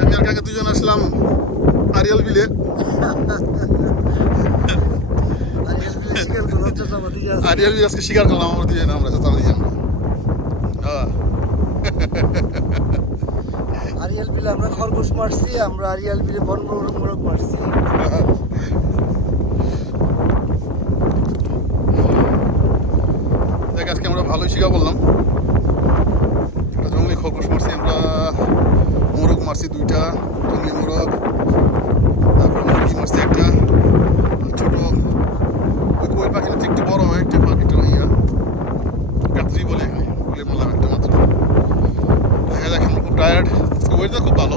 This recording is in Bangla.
আমি আর কাকা দুজন আসলাম আরিয়াল বিলে। আরিয়াল বিলে আজকে শিকার করলাম আমরা দুজন, আমরা চাচা দুজন। আরিয়াল বিলে আমরা খরগোশ মারছি, আমরা আরিয়াল বিলে বন মোরগ মারছি। দেখ আজকে আমরা ভালোই শিকার করলাম, জঙ্গলি খরগোশ মারছি আমরা, মোরগ মারছি 2টা জঙ্গলি মোরগ, তারপর মুরগি মারছি একটা ছোট, ওই কোয়েল পাখি হচ্ছে একটু বড় হয়, একটা পাখিটা ইয়া কাতরি বলে বললাম একটা মাত্র। দেখা যাক আমরা খুব টায়ার্ড, ওয়েদার খুব ভালো।